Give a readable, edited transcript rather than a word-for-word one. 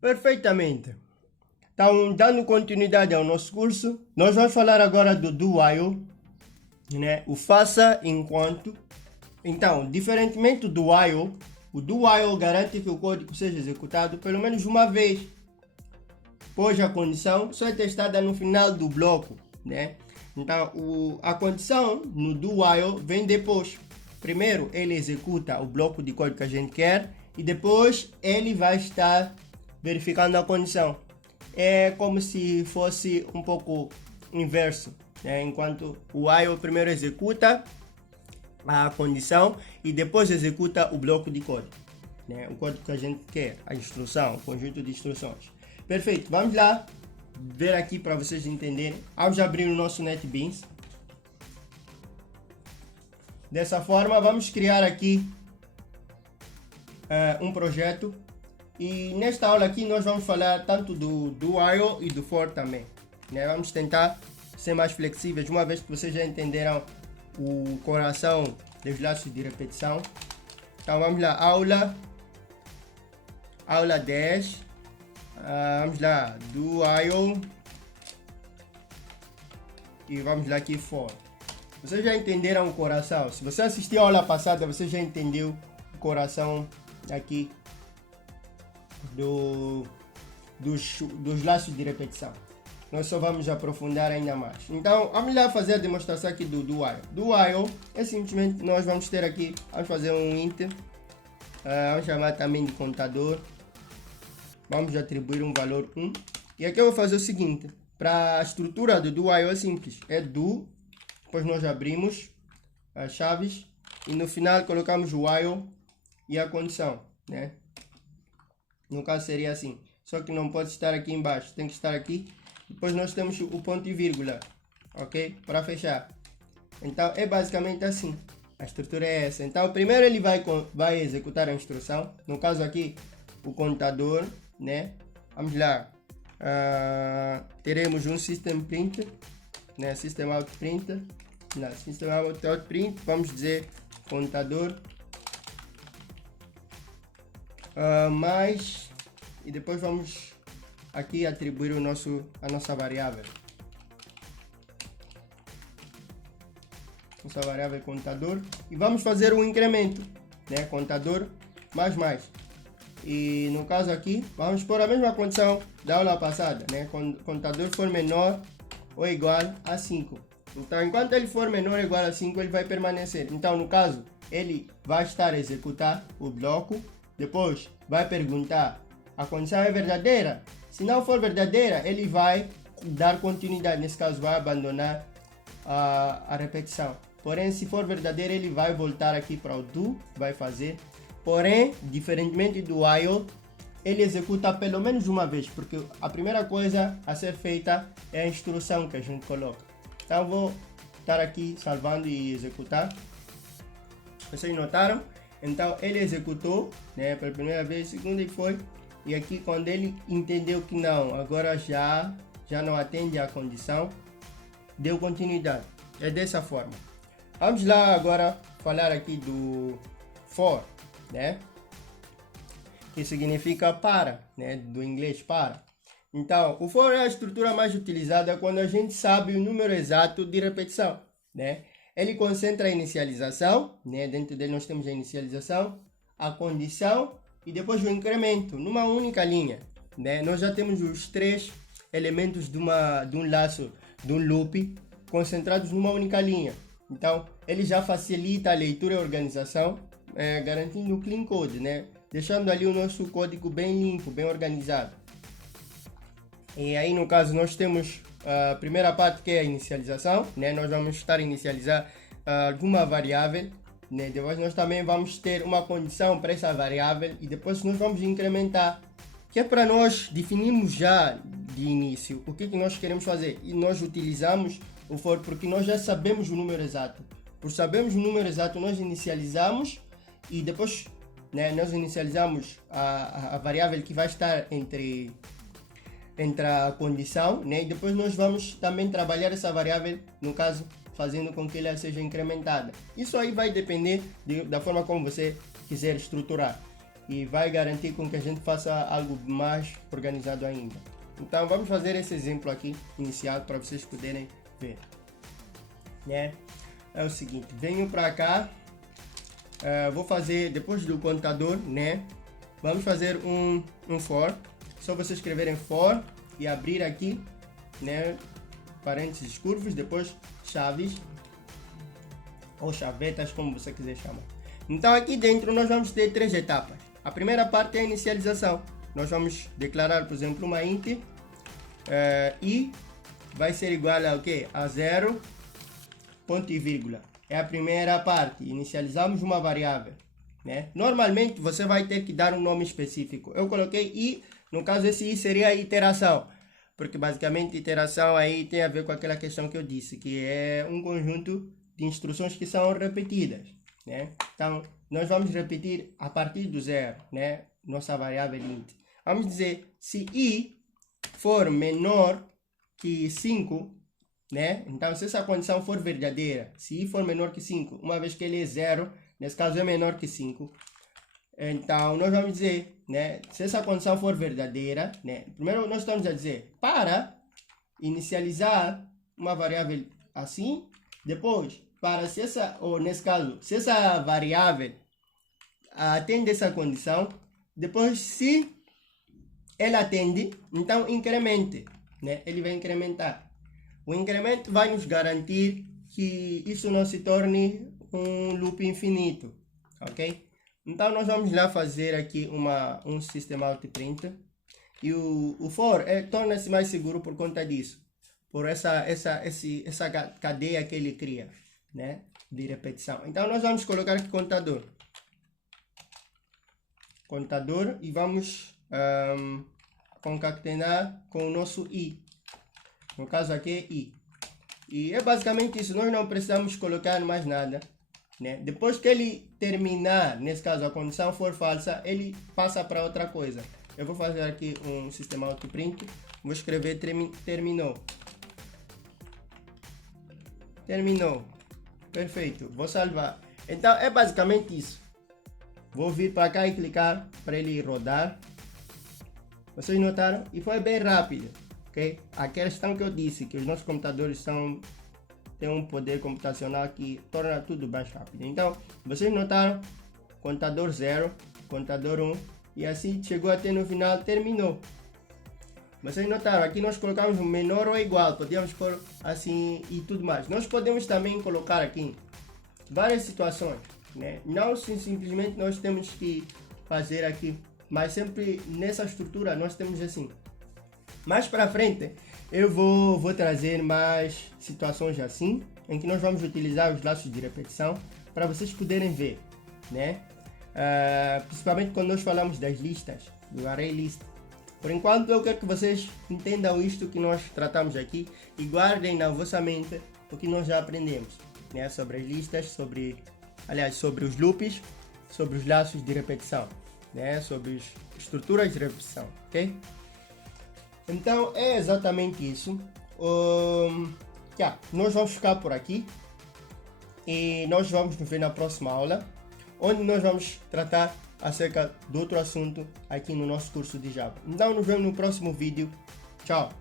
Perfeitamente. Então, dando continuidade ao nosso curso, nós vamos falar agora do while, né? O faça enquanto. Então, diferentemente do while, o do while garante que o código seja executado pelo menos uma vez, pois a condição só é testada no final do bloco, né? Então, a condição no do while vem depois. Primeiro, ele executa o bloco de código que a gente quer e depois ele vai estar verificando a condição. É como se fosse um pouco inverso, né? Enquanto o while primeiro executa a condição e depois executa o bloco de código, né? O código que a gente quer, a instrução, o conjunto de instruções. Perfeito, vamos lá ver aqui para vocês entenderem. Vamos abrir o nosso NetBeans. Dessa forma, vamos criar aqui um projeto. E nesta aula aqui nós vamos falar tanto do while e do for também, né? Vamos tentar ser mais flexíveis, uma vez que vocês já entenderam o coração dos laços de repetição. Então vamos lá, aula 10. Vamos lá, do while e vamos lá aqui for. Vocês já entenderam o coração? Se você assistiu a aula passada, você já entendeu o coração aqui dos laços de repetição. Nós só vamos aprofundar ainda mais. Então, vamos lá fazer a demonstração aqui do while. Do while é simplesmente nós vamos ter aqui, vamos fazer um int, vamos chamar também de contador. Vamos atribuir um valor 1. E aqui eu vou fazer o seguinte, para a estrutura do while é simples, é do, depois nós abrimos as chaves e no final colocamos o while e a condição, né? No caso seria assim, só que não pode estar aqui embaixo, tem que estar aqui. Depois nós temos o ponto e vírgula, ok? Para fechar. Então é basicamente assim, a estrutura é essa. Então primeiro ele vai executar a instrução, no caso aqui o contador, né? Vamos lá, teremos um system print, né? System out print, não, system out print, vamos dizer contador mais, e depois vamos aqui atribuir a nossa variável. Nossa variável contador. E vamos fazer um incremento, né? Contador mais mais. E no caso aqui, vamos pôr a mesma condição da aula passada, né? Quando o contador for menor ou igual a 5. Então, enquanto ele for menor ou igual a 5, ele vai permanecer. Então, no caso, ele vai estar a executar o bloco. Depois vai perguntar, a condição é verdadeira? Se não for verdadeira, ele vai dar continuidade. Nesse caso, vai abandonar a repetição. Porém, se for verdadeira, ele vai voltar aqui para o do, vai fazer. Porém, diferentemente do while, ele executa pelo menos uma vez, porque a primeira coisa a ser feita é a instrução que a gente coloca. Então, vou estar aqui salvando e executar. Vocês notaram? Então ele executou, né, pela primeira vez, segunda e foi. E aqui quando ele entendeu que não, agora já não atende à condição, deu continuidade. É dessa forma. Vamos lá agora falar aqui do for, né? Que significa para, né? Do inglês para. Então, o for é a estrutura mais utilizada quando a gente sabe o número exato de repetição, né? Ele concentra a inicialização, né? Dentro dele nós temos a inicialização, a condição e depois o incremento numa única linha, né? Nós já temos os três elementos de um laço, de um loop, concentrados numa única linha. Então, ele já facilita a leitura e organização, garantindo o clean code, né? Deixando ali o nosso código bem limpo, bem organizado. E aí, no caso, nós temos a primeira parte que é a inicialização, né? Nós vamos estar a inicializar alguma variável, né? Depois nós também vamos ter uma condição para essa variável e depois nós vamos incrementar, que é para nós definirmos já de início o que nós queremos fazer. E nós utilizamos o for porque nós já sabemos o número exato. Por sabermos o número exato, nós inicializamos e depois, né, nós inicializamos a variável que vai estar entre a condição, né? E depois nós vamos também trabalhar essa variável, no caso, fazendo com que ela seja incrementada. Isso aí vai depender da forma como você quiser estruturar. e vai garantir com que a gente faça algo mais organizado ainda. Então vamos fazer esse exemplo aqui inicial para vocês poderem ver, né? É o seguinte, venho para cá, vou fazer depois do contador, né? Vamos fazer um for. Só você escreverem for e abrir aqui, né? Parênteses curvos, depois chaves ou chavetas, como você quiser chamar. Então aqui dentro nós vamos ter 3 etapas. A primeira parte é a inicialização. Nós vamos declarar, por exemplo, uma int i vai ser igual a o quê? A 0, ponto e vírgula. É a primeira parte. Inicializamos uma variável, né? Normalmente você vai ter que dar um nome específico. Eu coloquei i, no caso esse i seria a iteração, porque basicamente iteração aí tem a ver com aquela questão que eu disse, que é um conjunto de instruções que são repetidas, né? Então nós vamos repetir a partir do 0, né? Nossa variável int. Vamos dizer, se i for menor que 5, né? Então se essa condição for verdadeira, se i for menor que 5, uma vez que ele é 0, nesse caso é menor que 5, então nós vamos dizer, né? Se essa condição for verdadeira, né? Primeiro nós estamos a dizer, para inicializar uma variável assim, depois, para se essa, ou nesse caso, se essa variável atende essa condição, depois se ela atende, então incremente, né? Ele vai incrementar. O incremento vai nos garantir que isso não se torne um loop infinito, ok? Então nós vamos lá fazer aqui um system out print, e o for torna-se mais seguro por conta disso, por essa cadeia que ele cria, né, de repetição. Então nós vamos colocar aqui contador e vamos concatenar com o nosso i. No caso aqui é i. E é basicamente isso, nós não precisamos colocar mais nada, né? Depois que ele terminar, nesse caso a condição for falsa, ele passa para outra coisa. Eu vou fazer aqui um system out print, vou escrever terminou. Terminou. Perfeito, vou salvar. Então é basicamente isso. Vou vir para cá e clicar para ele rodar. Vocês notaram? E foi bem rápido, ok? A questão que eu disse, que os nossos computadores têm um poder computacional que torna tudo mais rápido. Então, vocês notaram? Contador 0, contador 1, e assim chegou até no final, terminou. Vocês notaram? Aqui nós colocamos menor ou igual, podemos pôr assim e tudo mais. Nós podemos também colocar aqui várias situações, né? Não simplesmente nós temos que fazer aqui, mas sempre nessa estrutura nós temos assim. Mais para frente eu vou trazer mais situações assim, em que nós vamos utilizar os laços de repetição para vocês poderem ver, né? Principalmente quando nós falamos das listas, do array list. Por enquanto eu quero que vocês entendam isto que nós tratamos aqui e guardem na vossa mente o que nós já aprendemos, né? Sobre as listas, sobre os loops, sobre os laços de repetição, né? Sobre as estruturas de repetição, ok? Então é exatamente isso. Nós vamos ficar por aqui e nós vamos nos ver na próxima aula, onde nós vamos tratar acerca de outro assunto aqui no nosso curso de Java. Então nos vemos no próximo vídeo. Tchau!